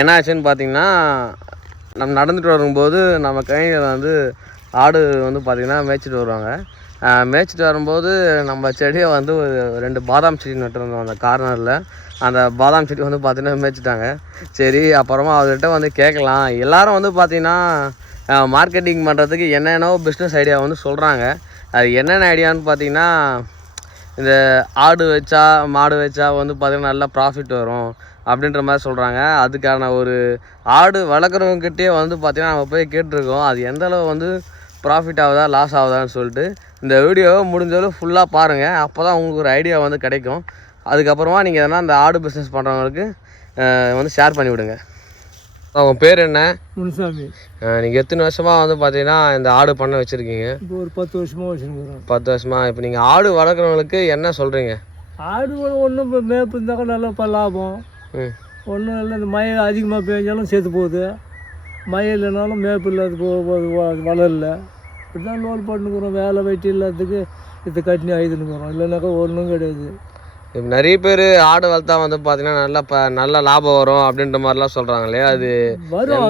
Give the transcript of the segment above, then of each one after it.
என்ன ஆச்சுன்னு பார்த்தீங்கன்னா, நம்ம நடந்துட்டு வரும்போது நம்ம கையில் வந்து ஆடு வந்து பார்த்திங்கன்னா மேய்ச்சிட்டு வருவாங்க. மேய்ச்சிட்டு வரும்போது நம்ம செடியை வந்து ஒரு 2 பாதாம் செடி நட்டுருந்தோம் அந்த கார்னரில். அந்த பாதாம் செடி வந்து பார்த்திங்கன்னா மேய்ச்சிட்டாங்க. சரி அப்புறமா அவர்கிட்ட வந்து கேட்கலாம். எல்லோரும் வந்து பார்த்திங்கன்னா மார்க்கெட்டிங் பண்ணுறதுக்கு என்னென்னோ பிஸ்னஸ் ஐடியா வந்து சொல்கிறாங்க. அது என்னென்ன ஐடியான்னு பார்த்திங்கன்னா, இந்த ஆடு வச்சா மாடு வச்சா வந்து பார்த்திங்கன்னா நல்லா ப்ராஃபிட் வரும் அப்படின்ற மாதிரி சொல்கிறாங்க. அதுக்கான ஒரு ஆடு வளர்க்குறவங்ககிட்டே வந்து பார்த்திங்கன்னா நம்ம போய் கேட்டிருக்கோம். அது எந்தளவு வந்து ப்ராஃபிட் ஆகுதா லாஸ் ஆகுதான்னு சொல்லிட்டு. இந்த வீடியோவை முடிஞ்சளவு ஃபுல்லாக பாருங்கள். அப்போ தான் உங்களுக்கு ஒரு ஐடியா வந்து கிடைக்கும். அதுக்கப்புறமா நீங்கள் எதனா அந்த ஆடு பிஸ்னஸ் பண்ணுறவங்களுக்கு வந்து ஷேர் பண்ணிவிடுங்க. அவங்க பேர் என்ன? முனுசாமி. நீங்கள் எத்தனை வருஷமாக வந்து பார்த்தீங்கன்னா இந்த ஆடு பண்ண வச்சுருக்கீங்க? இப்போ ஒரு 10 வருஷமாக வச்சுருக்கிறோம். 10 வருஷமாக. இப்போ நீங்கள் ஆடு வளர்க்குறவங்களுக்கு என்ன சொல்கிறீங்க? ஆடு ஒன்றும் இப்போ மேப்பு இருந்தாக்கா நல்லா லாபம். ஒன்றும் இல்லை, இந்த மழை அதிகமாக பெஞ்சாலும் சேர்த்து போகுது. மழை இல்லைனாலும் மேப்பு இல்லாத வளரல. இப்படி தான் லோன் பண்ணுக்கிறோம். வேலை வெட்டி இல்லாததுக்கு இதை கட்டினி ஆயுதுன்னுக்குறோம். இல்லைனாக்கா ஒன்றும் கிடையாது. இப்போ நிறைய பேர் ஆடு வளர்த்தா வந்து பார்த்தீங்கன்னா நல்ல லாபம் வரும் அப்படின்ற மாதிரிலாம் சொல்கிறாங்க இல்லையா? அது வரும்.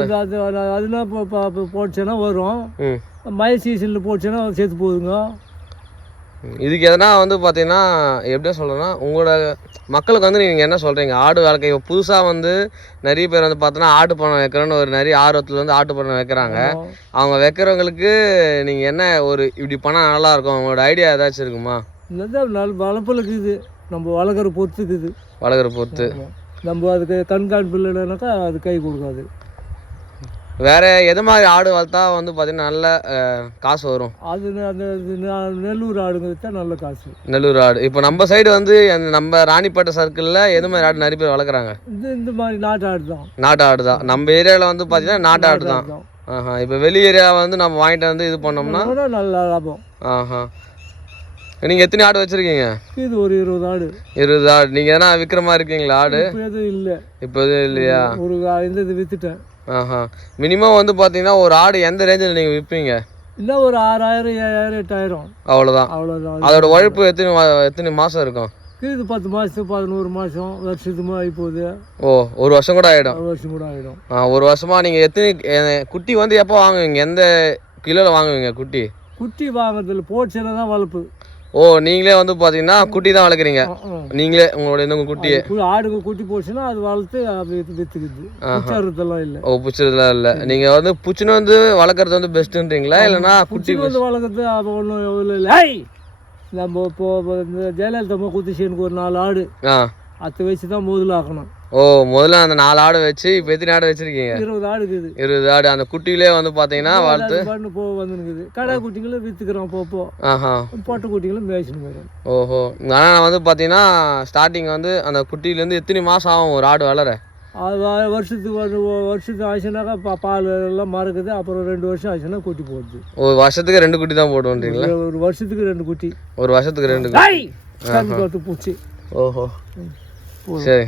அதுனா இப்போ போட்டுச்சுன்னா வரும். மழை சீசனில் போட்டுச்சுன்னா சேர்த்து போகுதுங்க. இதுக்கு எதனா வந்து பார்த்தீங்கன்னா எப்படியா சொல்கிறேன்னா, உங்களோட மக்களுக்கு வந்து நீங்கள் என்ன சொல்கிறீங்க? ஆடு வளர்க்க இப்போ புதுசாக வந்து நிறைய பேர் வந்து பார்த்தோன்னா ஆட்டு பண்ணை வைக்கிறோன்னு ஒரு நிறைய ஆர்வத்தில் வந்து ஆட்டு பண்ணை வைக்கிறாங்க. அவங்க வைக்கிறவங்களுக்கு நீங்கள் என்ன ஒரு இப்படி பண்ணால் நல்லாயிருக்கும் உங்களோட ஐடியா ஏதாச்சும் இருக்குமா? நல்ல வளர்ப்பில் இது நம்ம வளர்க்குற பொறுத்துக்குது. வளர்க்குற பொறுத்து நம்ம அதுக்கு கண்காணிப்பு இல்லைனாக்கா அது கை கொடுக்காது. வேறு எது மாதிரி ஆடு வளர்த்தா வந்து பார்த்தீங்கன்னா நல்ல காசு வரும்? அது அந்த நெல்லூர் ஆடுங்க விற்றா நல்ல காசு. நெல்லூர் ஆடு. இப்போ நம்ம சைடு வந்து நம்ம ராணிப்பேட்டை சர்க்கிளில் எது மாதிரி ஆடு நிறைய பேர் வளர்க்குறாங்க? இந்த மாதிரி நாட்டு ஆடு தான். நாட்டு ஆடு தான். நம்ம ஏரியாவில் வந்து பார்த்தீங்கன்னா நாட்டு ஆடு தான். இப்போ வெளி ஏரியாவை வந்து நம்ம வாங்கிட்டு வந்து இது பண்ணோம்னா நல்ல லாபம். நீங்கள் எத்தனை ஆடு வச்சுருக்கீங்க? இது ஒரு 20 ஆடு. 20 ஆடு. நீங்கள் எதனா விற்கிற மாதிரி இருக்கீங்களா ஆடு? எதுவும் இல்லை. இப்போ எதுவும் இல்லையா? ஒரு இது விற்றுட்டேன். மினிமம் வந்து பார்த்தீங்கன்னா ஒரு ஆடு எந்த ரேஞ்சில் நீங்கள் விற்பீங்க? இல்லை ஒரு 6000 7000 8000. அவ்வளோதான். அதோட உழைப்பு எத்தனை மாதம் இருக்கும்? இது 10 மாதம் 11 மாதம் வருஷத்துமா ஆகி போகுது. ஒரு வருஷம் கூட ஆகிடும். ஒரு வருஷம் கூட ஆகிடும். ஒரு வருஷமாக நீங்கள் எத்தனை குட்டி வந்து எப்போ வாங்குவீங்க? எந்த கிலோவில் வாங்குவீங்க குட்டி? குட்டி வாங்குறதுல போட்சில தான் வளர்ப்பு. நீங்களே வந்து பார்த்தீங்கன்னா குட்டி தான் வளர்க்குறீங்க நீங்களே உங்களோட இந்த குட்டியை? ஆடுங்க குட்டி போச்சுன்னா அது வளர்த்து விற்றுக்குது. புச்சறதெல்லாம் இல்லை. புச்சறதுலாம் இல்லை. நீங்கள் வந்து புச்சுன்னு வந்து வளர்க்குறது வந்து பெஸ்ட்டுன்றீங்களா இல்லைன்னா குட்டி வந்து வளர்க்குறது அது ஒன்றும் எவ்வளோ இல்லை. நம்ம இப்போ இந்த ஜெயலலிதா குத்திசேனுக்கு ஒரு 4 ஆடு அதை வச்சு தான் முதல்ல ஆக்கணும். முதல்ல அந்த 4 ஆடு வச்சு இப்போ எத்தனை ஆடு வச்சிருக்கீங்க? 20 ஆடு இருக்குது. 20 ஆடு. அந்த குட்டியிலே வந்து பார்த்தீங்கன்னா வளர்த்து வந்துருக்குது. கடை குட்டிங்களும் விற்றுக்கிறோம். பொட்டை குட்டிங்களும் மேய்ச்சின்னு போயிடும். ஆனால் நான் வந்து பார்த்தீங்கன்னா ஸ்டார்டிங் வந்து அந்த குட்டியிலேருந்து எத்தனை மாதம் ஆகும் ஒரு ஆடு வளர? அது வருஷத்துக்கு ஆச்சுனாக்கா பால் எல்லாம் மறக்குது. அப்புறம் 2 வருஷம் ஆச்சுன்னா குட்டி போடுது. ஒரு வருஷத்துக்கு 2 குட்டி தான் போடுவோன்றீங்களா? ஒரு வருஷத்துக்கு 2 குட்டி. ஒரு வருஷத்துக்கு 2 குட்டி. பூச்சி. சரி.